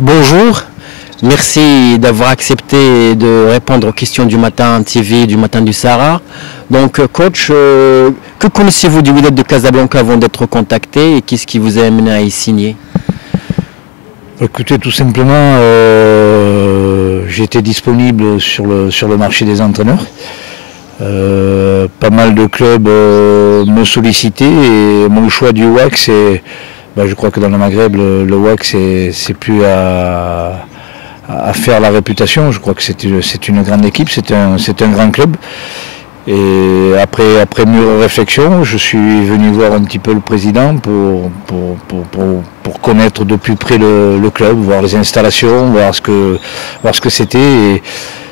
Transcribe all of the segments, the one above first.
Bonjour, merci d'avoir accepté de répondre aux questions du Matin TV, du Matin du Sahara. Donc coach, que connaissez-vous du Wydad de Casablanca avant d'être contacté et qu'est-ce qui vous a amené à y signer? Écoutez, tout simplement, j'étais disponible sur le marché des entraîneurs. Pas mal de clubs me sollicitaient et mon choix du WAC, c'est, je crois que dans le Maghreb, le WAC, c'est plus à faire la réputation. Je crois que c'est une grande équipe, c'est un grand club. Et après mûre réflexion, je suis venu voir un petit peu le président pour connaître de plus près le club, voir les installations, voir ce que c'était. Et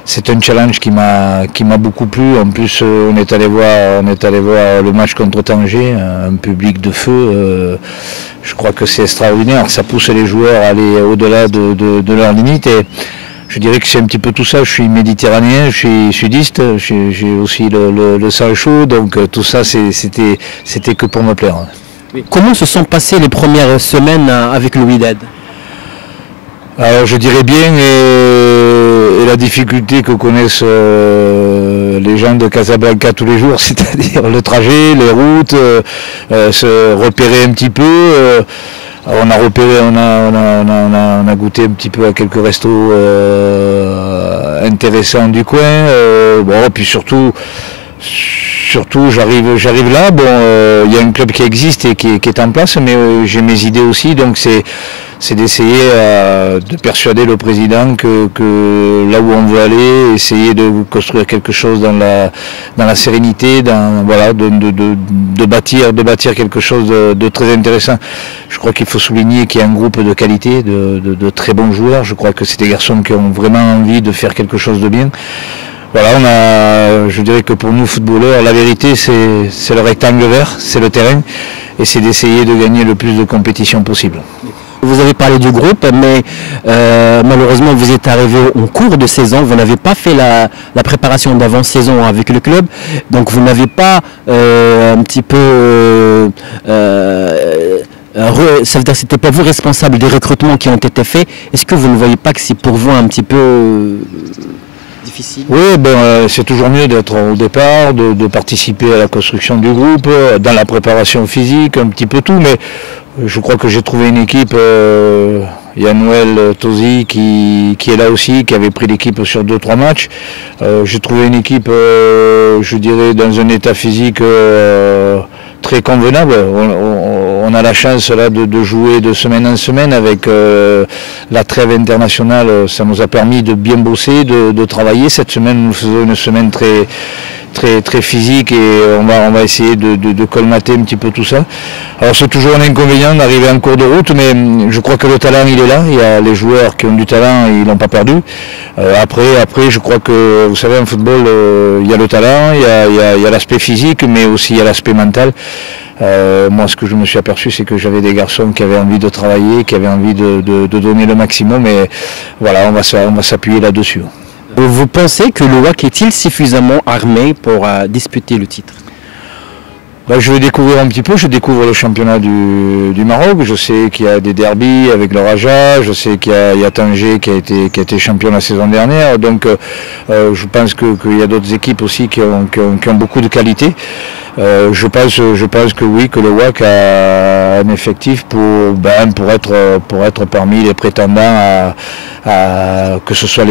c'est un challenge qui m'a beaucoup plu. En plus, on est allé voir le match contre Tanger, un public de feu. Je crois que c'est extraordinaire. Ça pousse les joueurs à aller au-delà de leurs limites. Et je dirais que c'est un petit peu tout ça. Je suis méditerranéen, je suis sudiste, j'ai aussi le sang chaud. Donc tout ça, c'était que pour me plaire. Comment se sont passées les premières semaines avec le Wydad? Alors je dirais bien, et la difficulté que connaissent les gens de Casablanca tous les jours, c'est-à-dire le trajet, les routes, se repérer un petit peu. On a repéré, on a goûté un petit peu à quelques restos intéressants du coin. Bon, puis surtout j'arrive là. Bon, il y a un club qui existe et qui est en place, mais j'ai mes idées aussi, donc c'est d'essayer de persuader le président que là où on veut aller, essayer de construire quelque chose dans la sérénité, de bâtir quelque chose de très intéressant. Je crois qu'il faut souligner qu'il y a un groupe de qualité, de très bons joueurs. Je crois que c'est des garçons qui ont vraiment envie de faire quelque chose de bien. Voilà, je dirais que pour nous footballeurs, la vérité c'est le rectangle vert, c'est le terrain, et c'est d'essayer de gagner le plus de compétitions possible. Vous avez parlé du groupe, mais malheureusement vous êtes arrivé en cours de saison, vous n'avez pas fait la préparation d'avant-saison avec le club, donc vous n'avez pas un petit peu... ça veut dire que c'était pas vous responsable des recrutements qui ont été faits. Est-ce que vous ne voyez pas que c'est pour vous un petit peu difficile? Oui, c'est toujours mieux d'être au départ, de participer à la construction du groupe, dans la préparation physique, un petit peu tout, mais je crois que j'ai trouvé une équipe, Yanouel Tosi qui est là aussi, qui avait pris l'équipe sur 2-3 matchs. J'ai trouvé une équipe, je dirais, dans un état physique très convenable. On a la chance là de jouer de semaine en semaine avec la trêve internationale. Ça nous a permis de bien bosser, de travailler. Cette semaine, nous faisons une semaine très physique et on va essayer de colmater un petit peu tout ça. Alors c'est toujours un inconvénient d'arriver en cours de route, mais je crois que le talent il est là. Il y a les joueurs qui ont du talent, ils l'ont pas perdu. Après je crois que, vous savez, en football, il y a le talent, il y a l'aspect physique, mais aussi il y a l'aspect mental. Moi, ce que je me suis aperçu, c'est que j'avais des garçons qui avaient envie de travailler, qui avaient envie de donner le maximum, et voilà, on va s'appuyer là-dessus. Vous pensez que le WAC est-il suffisamment armé pour disputer le titre? Je vais découvrir un petit peu, je découvre le championnat du Maroc, je sais qu'il y a des derbies avec le Raja, je sais qu'il y a Tanger qui a été champion la saison dernière, donc je pense qu'il y a d'autres équipes aussi qui ont beaucoup de qualité. Je pense que oui, que le WAC a un effectif pour être parmi les prétendants à que ce soit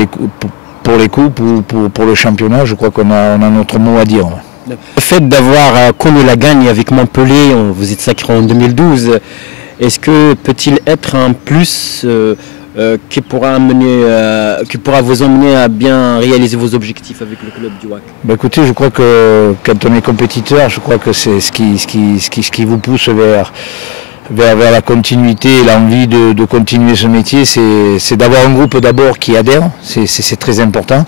pour les coupes ou pour le championnat. Je crois qu'on a notre mot à dire. Le fait d'avoir connu la gagne avec Montpellier, vous êtes sacré en 2012, est-ce que peut-il être un plus qui pourra vous emmener à bien réaliser vos objectifs avec le club du WAC? Écoutez, je crois que quand on est compétiteur, je crois que c'est ce qui vous pousse vers la continuité et l'envie de continuer ce métier, c'est d'avoir un groupe d'abord qui adhère, c'est très important,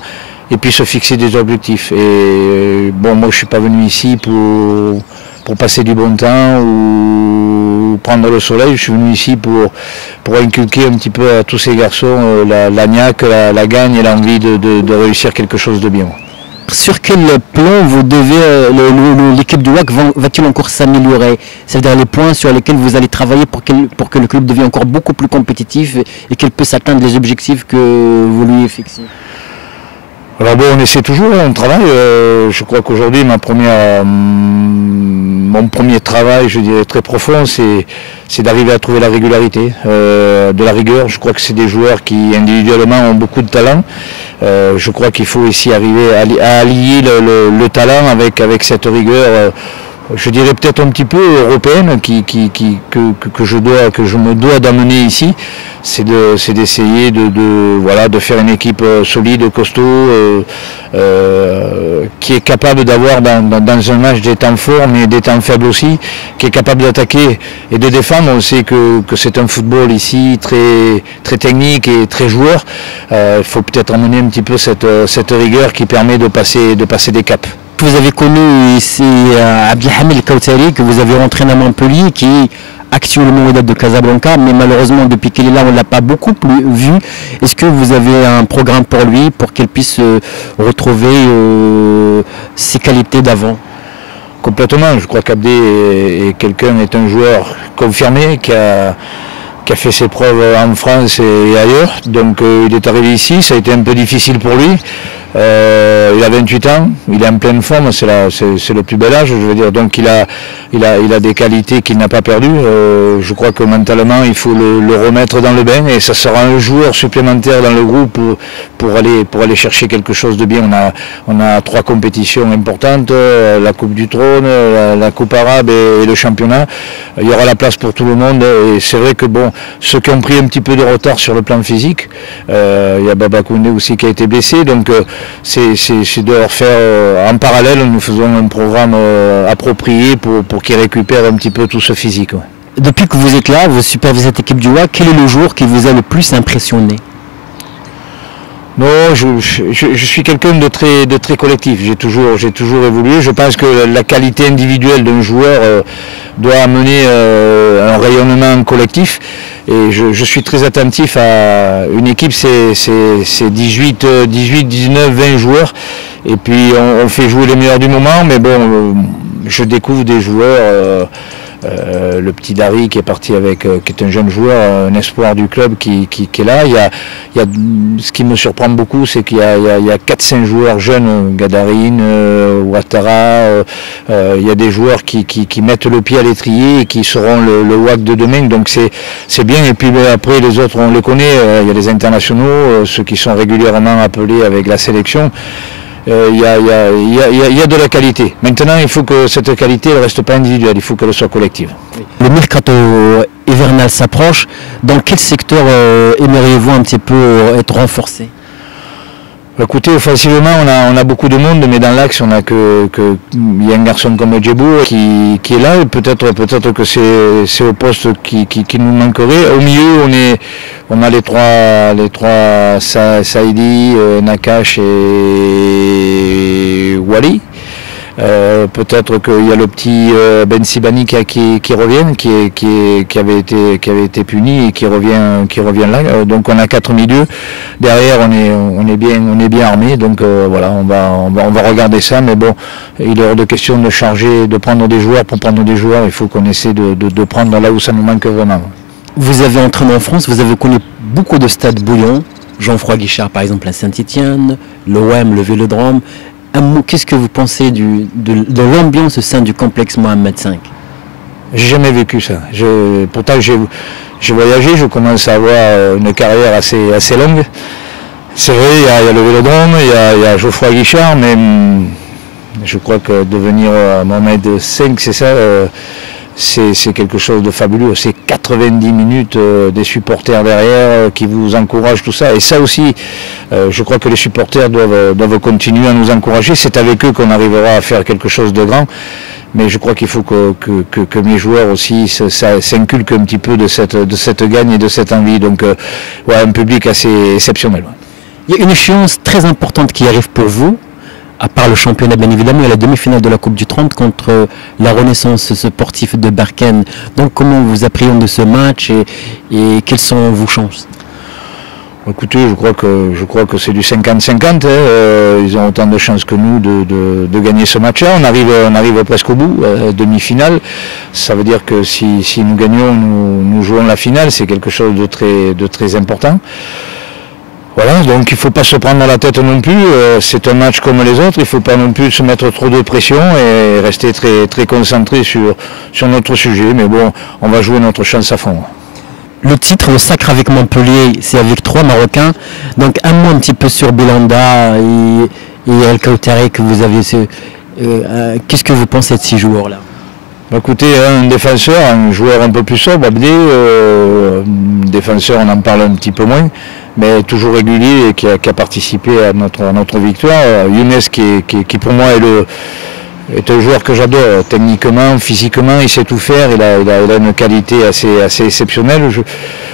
et puis se fixer des objectifs. Et bon, moi je suis pas venu ici pour passer du bon temps ou prendre le soleil, je suis venu ici pour inculquer un petit peu à tous ces garçons la niaque, la gagne et l'envie de réussir quelque chose de bien. Sur quel plan vous devez l'équipe du WAC va-t-il encore s'améliorer? C'est-à-dire les points sur lesquels vous allez travailler pour que le club devienne encore beaucoup plus compétitif et qu'il puisse atteindre les objectifs que vous lui fixez. Alors bon, on essaie toujours, on travaille. Je crois qu'aujourd'hui, mon premier travail, je dirais très profond, c'est d'arriver à trouver la régularité, de la rigueur. Je crois que c'est des joueurs qui individuellement ont beaucoup de talent. Je crois qu'il faut aussi arriver à allier le talent avec cette rigueur. Je dirais peut-être un petit peu européenne que je me dois d'amener ici, c'est d'essayer de faire une équipe solide, costaud, qui est capable d'avoir dans un match des temps forts mais des temps faibles aussi, qui est capable d'attaquer et de défendre. On sait que c'est un football ici très technique et très joueur. Il faut peut-être emmener un petit peu cette rigueur qui permet de passer des caps. Vous avez connu ici Abdelhamid Kautari, que vous avez entraîné à Montpellier, qui actuellement est de Casablanca, mais malheureusement depuis qu'il est là on ne l'a pas beaucoup plus vu. Est-ce que vous avez un programme pour lui, pour qu'il puisse retrouver ses qualités d'avant? Complètement, je crois qu'Abdé est un joueur confirmé qui a fait ses preuves en France et ailleurs, donc il est arrivé ici, ça a été un peu difficile pour lui. Il a 28 ans, il est en pleine forme, c'est le plus bel âge, je veux dire. Donc il a des qualités qu'il n'a pas perdues. Je crois que mentalement il faut le remettre dans le bain et ça sera un joueur supplémentaire dans le groupe pour aller chercher quelque chose de bien. On a 3 compétitions importantes, la Coupe du Trône, la Coupe arabe et le championnat. Il y aura la place pour tout le monde et c'est vrai que bon, ceux qui ont pris un petit peu de retard sur le plan physique, il y a Baba Koundé aussi qui a été blessé, donc c'est de leur faire en parallèle, nous faisons un programme approprié pour qu'ils récupèrent un petit peu tout ce physique. Ouais. Depuis que vous êtes là, vous supervisez cette équipe du WAC, quel est le joueur qui vous a le plus impressionné? Non, je suis quelqu'un de très collectif, j'ai toujours évolué. Je pense que la qualité individuelle d'un joueur doit amener un rayonnement collectif. Et je suis très attentif à une équipe, c'est 18, 19, 20 joueurs. Et puis on fait jouer les meilleurs du moment, mais bon, je découvre des joueurs. Le petit Dari qui est parti qui est un jeune joueur, un espoir du club qui est là. Ce qui me surprend beaucoup, c'est qu'il y a 4-5 joueurs jeunes, Gadarine, Ouattara, il y a des joueurs qui mettent le pied à l'étrier et qui seront le WAC de demain, donc c'est bien. Et puis après les autres on les connaît, il y a les internationaux, ceux qui sont régulièrement appelés avec la sélection. Il y a de la qualité. Maintenant, il faut que cette qualité ne reste pas individuelle, il faut qu'elle soit collective. Le mercato hivernal s'approche. Dans quel secteur aimeriez-vous un petit peu être renforcé? Écoutez, offensivement, on a beaucoup de monde, mais dans l'axe, on a il y a un garçon comme Djebour qui est là, et peut-être que c'est au poste qui nous manquerait. Au milieu, on a les trois Saïdi, Nakash et Wali. Peut-être qu'il y a le petit Ben Sibani qui revient, qui avait été puni et qui revient là. Donc on a 4 milieux. Derrière on est bien armé. Donc voilà, on va regarder ça. Mais bon, il est hors de question de prendre des joueurs pour prendre des joueurs. Il faut qu'on essaie de prendre là où ça nous manque vraiment. Vous avez entraîné en France, vous avez connu beaucoup de stades bouillants. Geoffroy Guichard par exemple à Saint-Étienne, l'OM, le Vélodrome. Qu'est-ce que vous pensez de l'ambiance au sein du complexe Mohamed V? J'ai jamais vécu ça. Pourtant j'ai voyagé, je commence à avoir une carrière assez longue. C'est vrai, il y a le Vélodrome, il y a Geoffroy Guichard, mais je crois que devenir Mohamed V, c'est ça, c'est quelque chose de fabuleux. C'est 90 minutes des supporters derrière qui vous encouragent, tout ça. Et ça aussi, je crois que les supporters doivent continuer à nous encourager. C'est avec eux qu'on arrivera à faire quelque chose de grand. Mais je crois qu'il faut que mes joueurs aussi s'inculquent un petit peu de cette gagne et de cette envie. Donc, ouais, un public assez exceptionnel. Il y a une échéance très importante qui arrive pour vous. À part le championnat, bien évidemment, il y a la demi-finale de la Coupe du 30 contre la Renaissance sportive de Berken. Donc, comment vous appréhendez de ce match et quelles sont vos chances? Écoutez, je crois que c'est du 50-50. Hein. Ils ont autant de chances que nous de gagner ce match-là. On arrive presque au bout, demi-finale. Ça veut dire que si nous gagnons, nous jouons la finale. C'est quelque chose de très important. Voilà, donc il ne faut pas se prendre la tête non plus. C'est un match comme les autres. Il ne faut pas non plus se mettre trop de pression et rester très concentré sur notre sujet. Mais bon, on va jouer notre chance à fond. Le titre, le sacre avec Montpellier, c'est avec 3 Marocains. Donc un mot un petit peu sur Belhanda et El Khaoutari que vous avez. Qu'est-ce que vous pensez de ces joueurs-là? Écoutez, un défenseur, un joueur un peu plus sobre, Abdé, défenseur on en parle un petit peu moins, mais toujours régulier et qui a participé à notre victoire. Younes qui pour moi est un joueur que j'adore, techniquement, physiquement, il sait tout faire, il a une qualité assez exceptionnelle.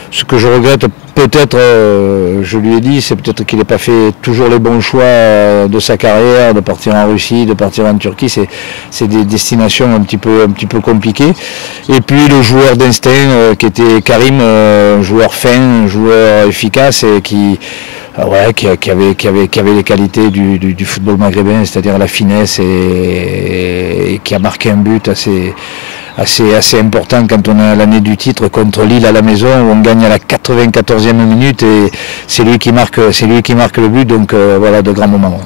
Ce que je regrette peut-être, je lui ai dit, c'est peut-être qu'il n'ait pas fait toujours les bons choix de sa carrière, de partir en Russie, de partir en Turquie, c'est des destinations un petit peu compliquées. Et puis le joueur d'instinct qui était Karim, un joueur fin, un joueur efficace et qui avait les qualités du football maghrébin, c'est-à-dire la finesse et qui a marqué un but assez important quand on a l'année du titre contre Lille à la maison où on gagne à la 94e minute et c'est lui qui marque le but, donc voilà, de grands moments.